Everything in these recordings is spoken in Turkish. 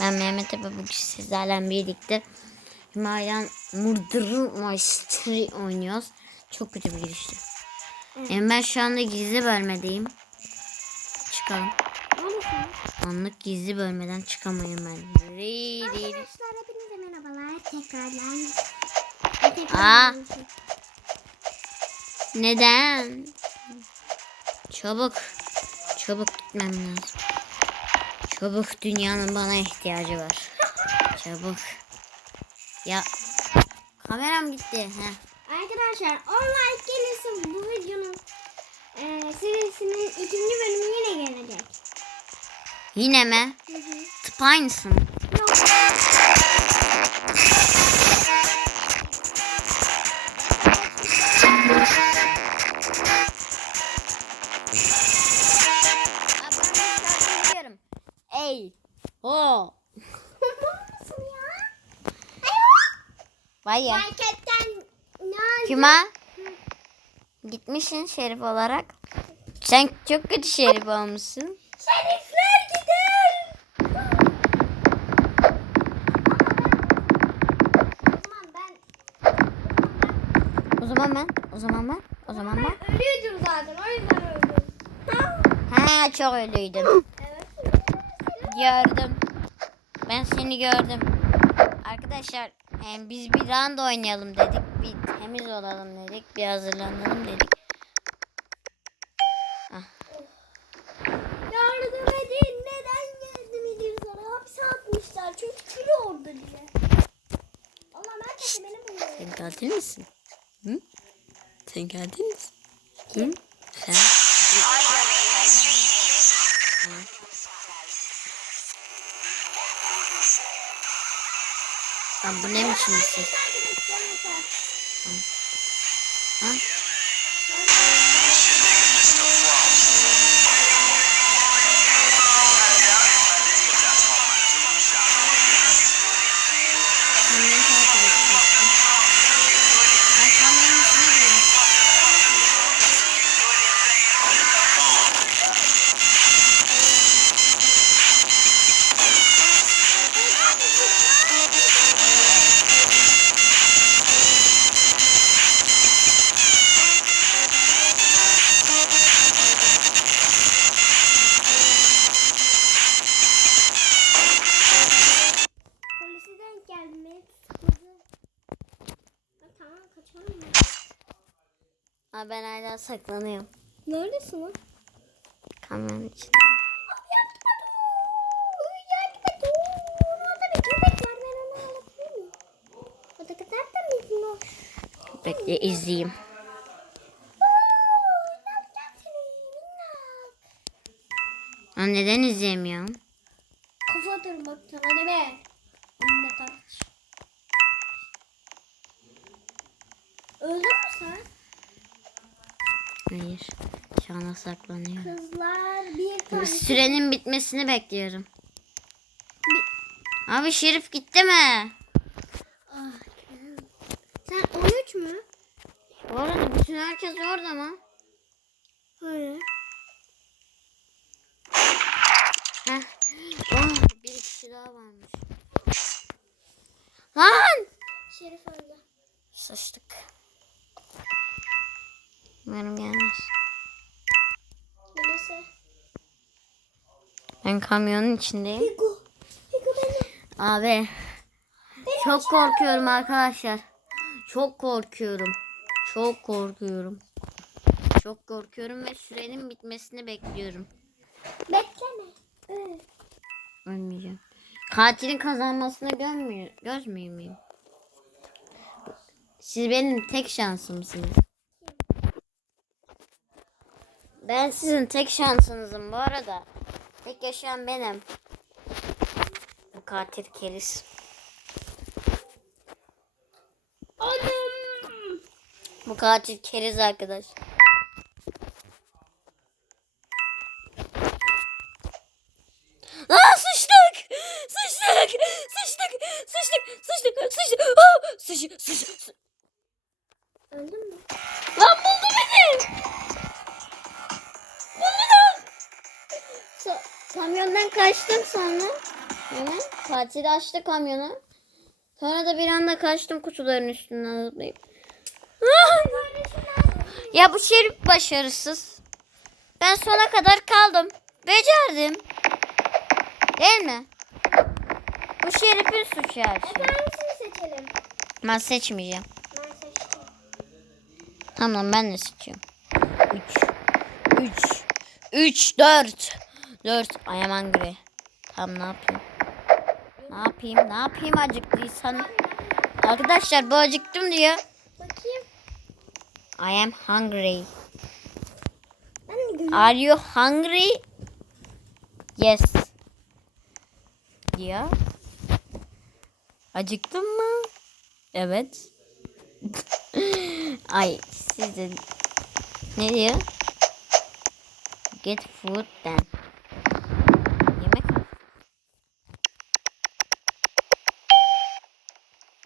Ben Mehmet Efe bugün sizlerle birlikte Himalyan Murder Mystery oynuyoruz. Çok kötü bir girişti. Yani ben şu anda gizli bölmedeyim. Çıkalım. Anlık gizli bölmeden çıkamayım ben. Rey, rey. Arkadaşlar hepinize merhabalar tekrardan. Aa. Neden? Çabuk. Çabuk gitmem lazım. Çabuk dünyanın bana ihtiyacı var. Çabuk. Ya kameram gitti. Heh. Arkadaşlar online gelirse bu videonun e, serisinin ikinci bölümü yine gelecek. Yine mi? Hı hı. Tıp aynısı mı? Yok. Ya. Marketten ne aldın? Kime? Gitmişsin şerif olarak. Sen çok kötü şerif olmuşsun. Şerifler gider. O zaman ben O zaman ben, o zaman ben, o zaman ben. ben ölüydüm zaten o yüzden öldüm. Ha çok ölüydüm. Evet. Gördüm. Ben seni gördüm. Arkadaşlar e, biz bir round oynayalım dedik. Bir temiz olalım dedik. Bir hazırlanalım dedik. Yardım edin. Neden yardım edeyim sana? Hapse atmışlar. Çünkü kilo orada diye. Allah neredeyse beni buluyor. Sen katil misin? Hı? Sen katil misin? Sen? Hı. Lan bu ne biçim bir ses? Ha? Sen saklanıyorum. Neredesin lan? Kameranın içinde. Bekle izleyeyim. Ha, neden izleyemiyorum? Kafa tırmak sana deme. Önüne kaç. Öldün mü sen? Hayır. Şu anda saklanıyorum. Kızlar bir tane. Sürenin bitmesini bekliyorum. Abi Şerif gitti mi? Ah, Sen 13 mü? Bu arada bütün herkes orada mı? Hayır. Heh. Oh, bir kişi daha varmış. Lan! Şerif öldü. Sıçtık. Umarım gelmez. Neyse. Ben kamyonun içindeyim. Higo. Higo beni. Abi. Çok korkuyorum arkadaşlar. Çok korkuyorum. Çok korkuyorum. Çok korkuyorum ve sürenin bitmesini bekliyorum. Bekleme. Evet. Ölmeyeceğim. Katilin kazanmasını görmüyor, gözmüyor muyum? Siz benim tek şansımsınız. Ben sizin tek şansınızım bu arada. Tek yaşayan benim. Bu katil keriz. Anam. Bu katil keriz arkadaş. Katil açtı kamyonu. Sonra da bir anda kaçtım kutuların üstünden zıplayıp. ya bu şerif başarısız. Ben sona kadar kaldım. Becerdim. Değil mi? Bu şerifin suçu her şey. Hangisini seçelim? Ben seçmeyeceğim. Ben seçtim. Tamam ben de seçiyorum. 3 3 3 4 4 I am hungry. Tamam ne yapayım? Ne yapayım? Ne yapayım acıktıysan? Arkadaşlar bu acıktım diyor. Bakayım. I am hungry. Are you hungry? Yes. Diyor. Acıktın mı? Evet. Ay sizin ne diyor? Get food then. Yemek al.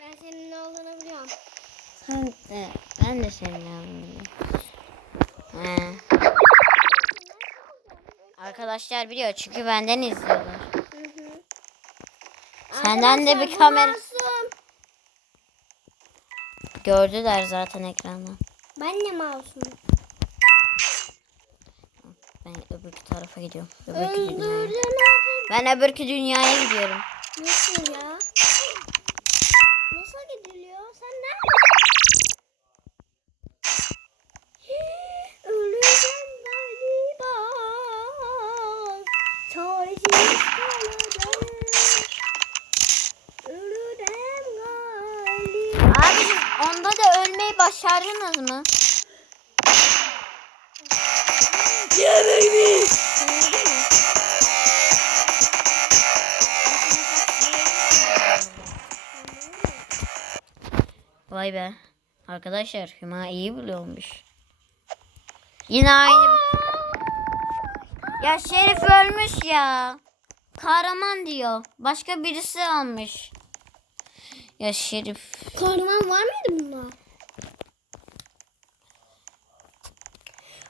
Ben senin ne olduğunu biliyorum. Ben de, ben de senin yanındayım. He. Arkadaşlar biliyor çünkü benden izliyorlar. Hı hı. Senden de bir Arkadaşlar, kamera masum. gördüler zaten ekrandan. Ben de masum. Ben öbür tarafa gidiyorum. Öbür dünyaya. Öldürdün Ben öbür dünyaya gidiyorum. Nasıl ya? Vay be. Arkadaşlar Hüma iyi buluyormuş. Yine aynı. Ya Şerif ölmüş ya. Kahraman diyor. Başka birisi almış. Ya Şerif. Kahraman var mıydı bunda?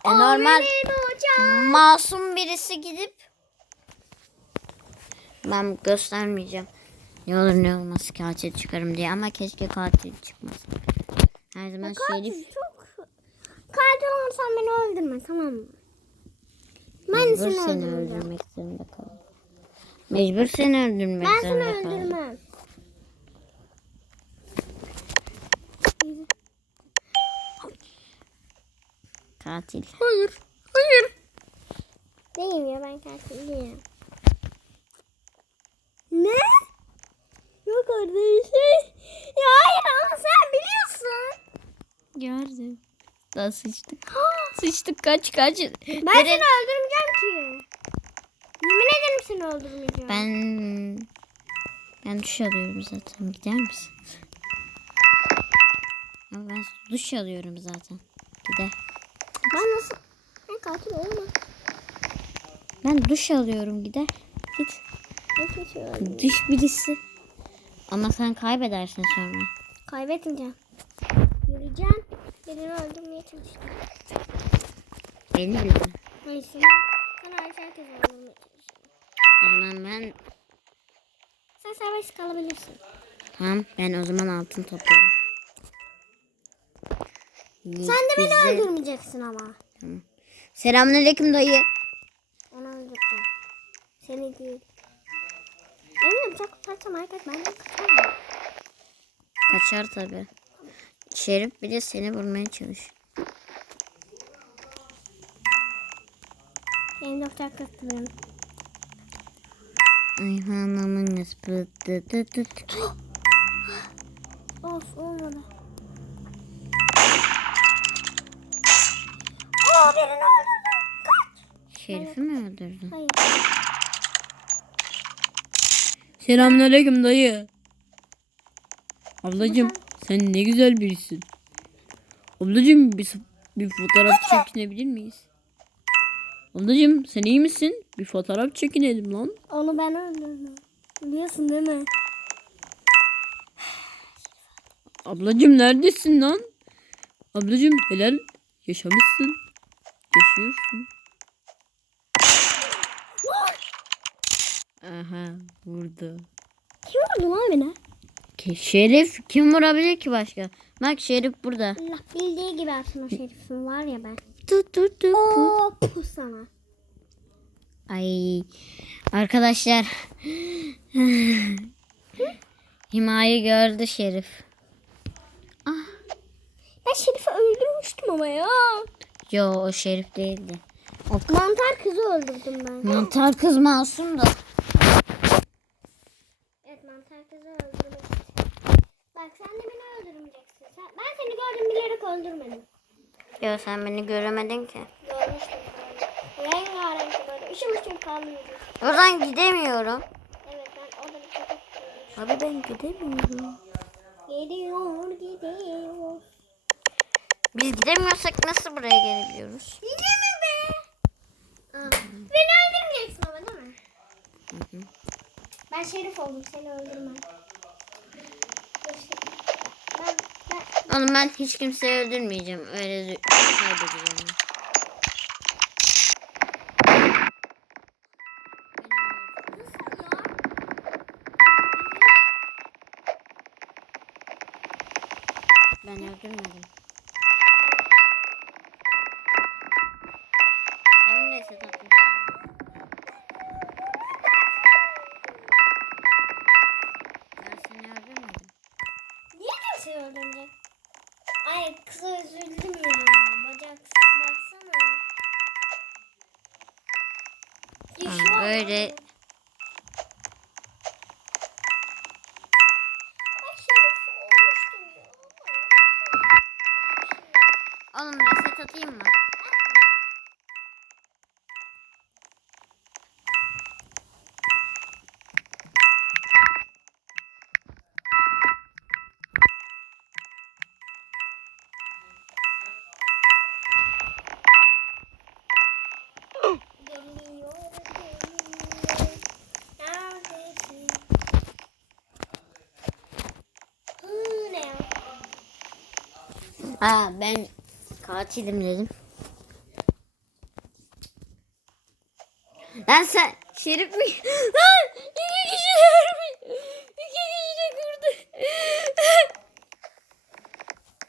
E normal masum birisi gidip ben göstermeyeceğim. Ne olur ne olmaz katil çıkarım diye ama keşke katil çıkmasın. Her zaman Şerif Çok katil olsam beni öldürme tamam mı? Ben mecbur seni seni öldürmek zorunda kalır. Mecbur seni öldürmek Ben seni zorunda kalır. öldürmem. Katil. Hayır. Hayır. Değilim ya ben katil değilim. Ne? Yok öyle bir şey. Ya hayır ama sen biliyorsun. Gördüm. Daha sıçtık. sıçtık kaç kaç. Ben seni öldürmeyeceğim ki. Yemin ederim seni öldürmeyeceğim. Ben ben duş alıyorum zaten. Gider misin? Ya ben duş alıyorum zaten. Gider. Ben nasıl? Ben katil olamam. Ben duş alıyorum gider. Git. Düş birisi. Ama sen kaybedersin sonra. Kaybetmeyeceğim. Yürüyeceğim. Birini öldürmeye çalışacağım. Beni bile. Hayır sen, sen hariç herkesi öldürmeye. O zaman ben Sen serbest kalabilirsin. tamam ben o zaman altın toplarım. Sen de beni öldürmeyeceksin ama. Selamünaleyküm dayı. Onu öldüreceğim. Seni değil. Bıçak tutarsam herkes benden kaçar mı? Kaçar tabi. Şerif bir de seni vurmaya çalış. Benim doktor kıstı benim. Ay anamın nasıl Of olmadı. Aa birini öldürdüm. Kaç. Şerif'i mi öldürdün? Hayır. Selamünaleyküm dayı. Ablacım sen ne güzel birisin. Ablacım bir, bir fotoğraf çekinebilir miyiz? Ablacım sen iyi misin? Bir fotoğraf çekinelim lan. Onu ben öldürdüm. Biliyorsun değil mi? Ablacım neredesin lan? Ablacım helal yaşamışsın. Yaşıyorsun. Aha burada. Kim vurdu lan beni? Ki Şerif kim vurabilir ki başka? Bak Şerif burada. Allah bildiği gibi aslında şerifim var ya ben. Tut tut tut. Oo pus sana. Ay arkadaşlar. Himayı gördü Şerif. Ben şerifi öldürmüştüm ama ya. Yo o Şerif değildi. Mantar kızı öldürdüm ben. Mantar kız masum da. Mantar kızı öldürmek. Bak sen de beni öldürmeyeceksin. Sen, ben seni gördüm bilerek öldürmedim. Yo sen beni göremedin ki. Görmüştüm. Rengarenk böyle. Işım parlıyordu. Oradan gidemiyorum. Evet ben orada bir köpek. Abi ben gidemiyorum. Gidiyor gidiyor. Biz gidemiyorsak nasıl buraya gelebiliyoruz? Yine mi be? Aa, beni öldürmeyeceksin ama değil mi? Ben şerif oldum seni öldürmem. Ben, ben, Oğlum ben hiç kimseyi öldürmeyeceğim. Öyle kaybedeceğim. Kimseyi öldürecek? Ay kıza üzüldüm ya. Bacaksız baksana. Ha, böyle- Ha ben katilim dedim. Lan sen şerif mi? Lan iki kişi görmüş. İki kişi de kurdu.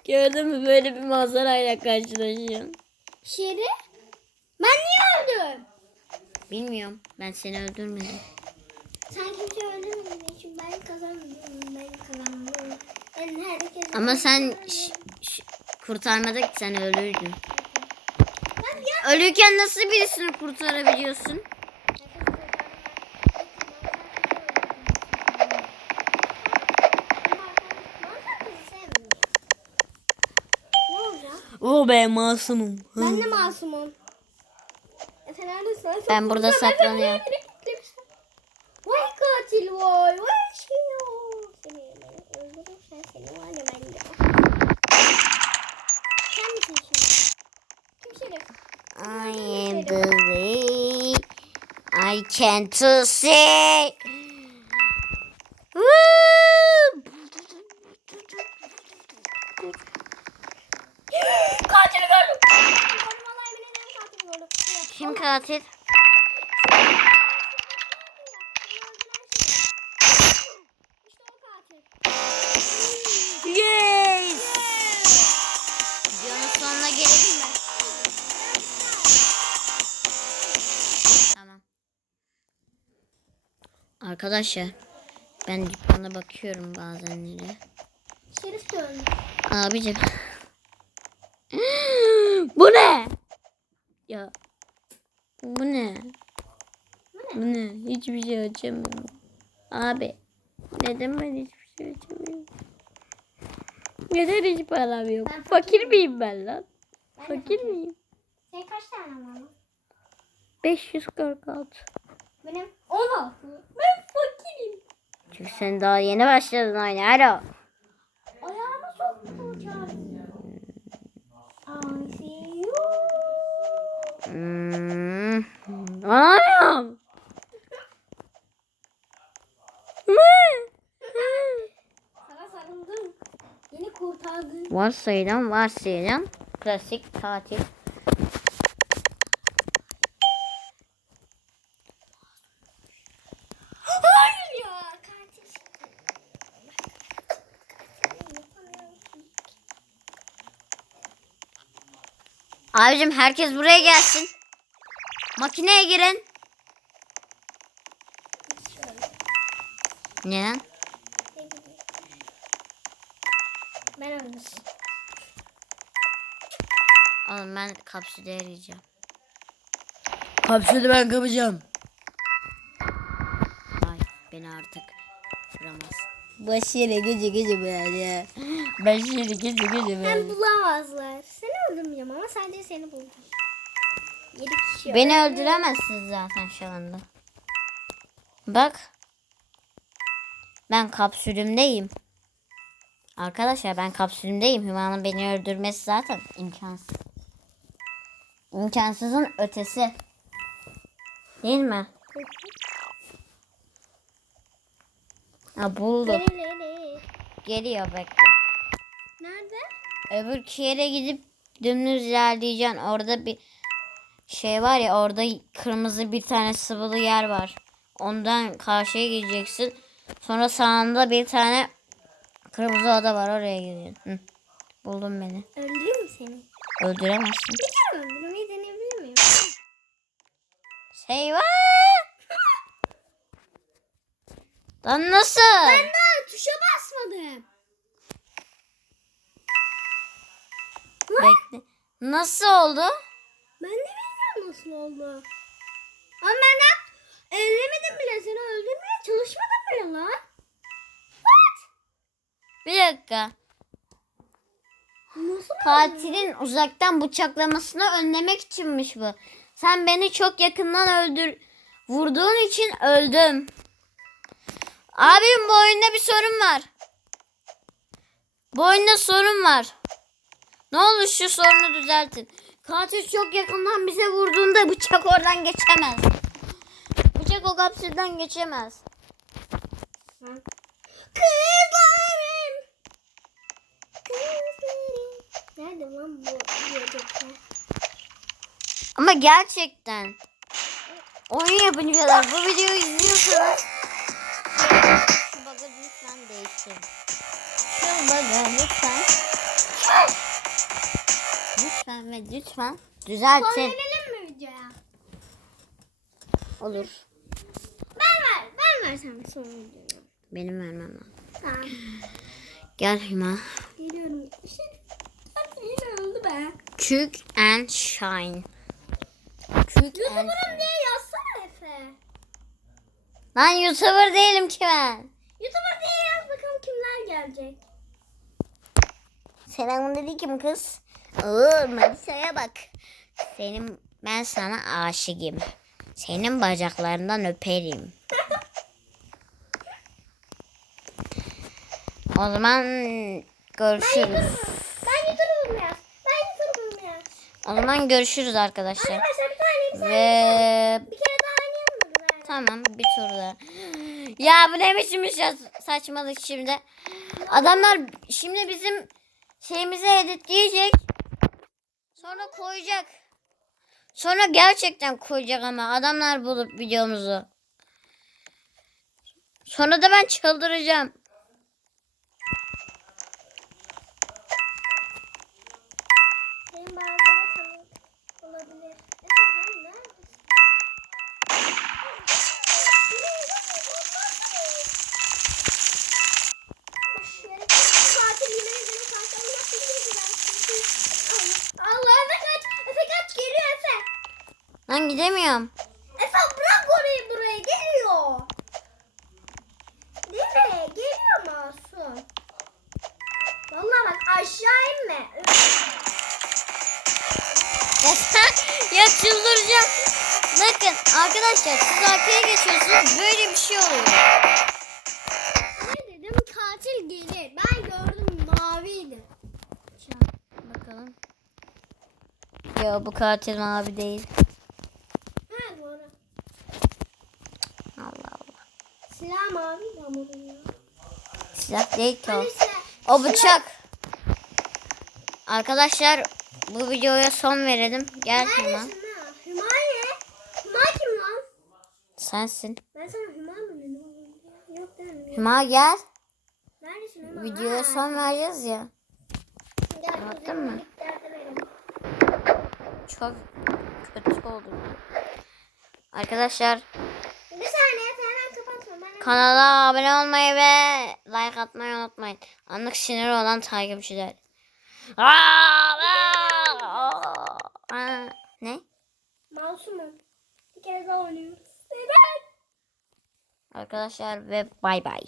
Gördün mü böyle bir manzarayla karşılaşıyorum. Şerif? Ben niye öldüm? Bilmiyorum ben seni öldürmedim. Sen kimse öldürmedin için ben kazandım. Ben kazandım. Ben herkes Ama sen ş- ki sen ölüydün. Ölüyken nasıl birisini kurtarabiliyorsun? O be masumum. Ben de masumum. E sen neredesin? Sen Ben burada saklanıyorum. Vay katil vay. Vay I can to see. Katili gördüm. Kim katil? Arkadaşlar ben dükkana bakıyorum bazenleri. Şerif de öldü. Abicim. Bu ne? Ya. Bu ne? Bu ne? Hiçbir şey açamıyorum. Abi. Neden ben hiçbir şey açamıyorum? Neden hiç param yok? Ben Fakir fakirim. miyim ben lan? Ben Fakir miyim? Senin kaç tane var lan? 546. Benim 16. Ben fakirim. Çünkü sen daha yeni başladın oyuna. Alo. Ayağıma soktu çağrı. I see you. Hmm. Ne? Sana sarıldım. Beni kurtardın. Varsayılan varsayılan klasik tatil. Hayır ya. Katil. Abicim herkes buraya gelsin. Makineye girin. Şöyle. Neden? Ben ölmüşüm. Oğlum ben kapsülde arayacağım. Kapsülü ben kapacağım. Ay beni artık vuramaz. Baş yere gece gece böyle. Baş yere gece böyle. bulamazlar. Seni öldürmeyeceğim ama sadece seni bulacağım. Yedi kişi. Beni öldüremezsiniz zaten şu anda. Bak. Ben kapsülümdeyim. Arkadaşlar ben kapsülümdeyim. Hümanın beni öldürmesi zaten imkansız. İmkansızın ötesi. Değil mi? Ha buldum. Geliyor bekle. Nerede? Öbür yere gidip dümdüz ilerleyeceksin. Orada bir şey var ya orada kırmızı bir tane sıvılı yer var. Ondan karşıya gideceksin. Sonra sağında bir tane kırmızı oda var. Oraya gidiyorsun. Hı. Buldun beni. Öldüreyim mi seni? Öldüremezsin. Bir kere öldürmeyi deneyebilir miyim? Eyvah! Lan nasıl? Ben daha tuşa basmadım. Bekle. Nasıl oldu? Ben de bilmiyorum nasıl oldu. Ama ben de ellemedim bile seni öldürmeye çalışmadım bile lan. What? Bir dakika. Nasıl Katilin uzaktan bıçaklamasını önlemek içinmiş bu. Sen beni çok yakından öldür vurduğun için öldüm. Abim bu oyunda bir sorun var. Bu oyunda sorun var. Ne olur şu sorunu düzeltin. Katil çok yakından bize vurduğunda bıçak oradan geçemez. Bıçak o kapsülden geçemez. Kızlarım. Kızlarım. Nerede lan bu? Ama gerçekten oyun yapıncalar bu videoyu izliyorsanız şu bug'ı lütfen değiştirin. Şu bug'ı lütfen lütfen ve lütfen Son düzeltin. verelim mi videoya? Olur. Ben ver. Ben versem son videoyu. Benim vermem lazım. Tamam. Gel Hüma. Geliyorum. Şey, yine öldü be. Cook and shine. Cook and... Efe. Lan YouTuber değilim ki ben. YouTuber diye yaz bakalım kimler gelecek. Selam dedi kim kız? Oo Manisa'ya bak. Senin ben sana aşığım. Senin bacaklarından öperim. O zaman görüşürüz. Ben YouTuber'ım yaz. Ben YouTuber'ım yaz. O zaman görüşürüz arkadaşlar. Arkadaşlar bir tane bir, Ve bir kere daha oynayalım mı? Güzel. Tamam bir tur daha. Ya bu ne biçim iş ya? saçmalık şimdi. Adamlar şimdi bizim şeyimizi editleyecek. Sonra koyacak. Sonra gerçekten koyacak ama adamlar bulup videomuzu. Sonra da ben çıldıracağım. Lan gidemiyorum. Efe bırak orayı buraya geliyor. Mi? Geliyor Masum. Vallahi bak aşağı inme. Ya çıldıracağım. Bakın arkadaşlar siz arkaya geçiyorsunuz böyle bir şey oluyor. Ne dedim? Katil gelir. Ben gördüm maviydi. Bakalım. Yo bu katil mavi değil. Ha doğru. Allah Allah. Silah mavi de ama bu ya. Silah değil ki o. O bıçak. Arkadaşlar bu videoya son verelim. Gel ha? Hümaye. Hüma kim lan? Sensin. Ben sana Hüma mı dedim? Yok ya. Hüma gel. Neredesin Hüma? Videoya son vereceğiz ya. Anlattın mı? çok kötü oldu. Arkadaşlar Bir saniye hemen kanala abone olmayı ve like atmayı unutmayın. Anlık sinir olan takipçiler. Aa, aa, aa. Ne? Mouse'umun. Bir kere daha oynuyoruz. Neden? Arkadaşlar ve bay bay.